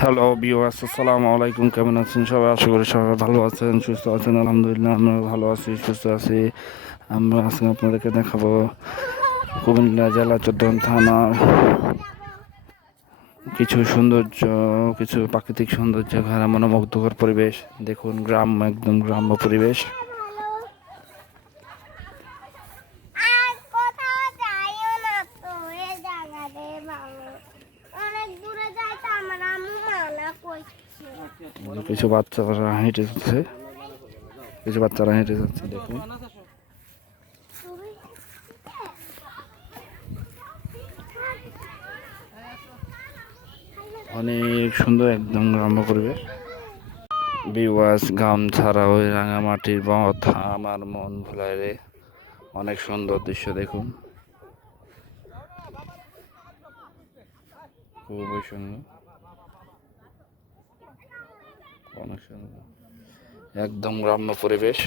Hello viewers, আসসালামু আলাইকুম। কেমন আছেন সবাই? আশা করি সবাই ভালো আছেন, সুস্থ আছেন। আলহামদুলিল্লাহ আমরা ভালো আছি, সুস্থ আছি। আমরা আজকে আপনাদেরকে দেখাবো কুমিল্লা জেলা চৌদ্দগ্রাম থানার কিছু সৌন্দর্য, কিছু প্রাকৃতিক সৌন্দর্য, ঘেরা মনোমুগ্ধকর পরিবেশ। দেখুন, গ্রাম, একদম গ্রাম্য পরিবেশ। কিছু বাচ্চারা হেঁটে যাচ্ছে, দেখুন। অনেক সুন্দর, একদম গ্রাম্য পরিবেশ। বিওয়াস গাম ছাড়া ওই রাঙামাটির কথা আমার মন ভোলায় রে। অনেক সুন্দর দৃশ্য দেখুন, খুবই সুন্দর, অনেক সুন্দর, একদম গ্রাম্য পরিবেশ।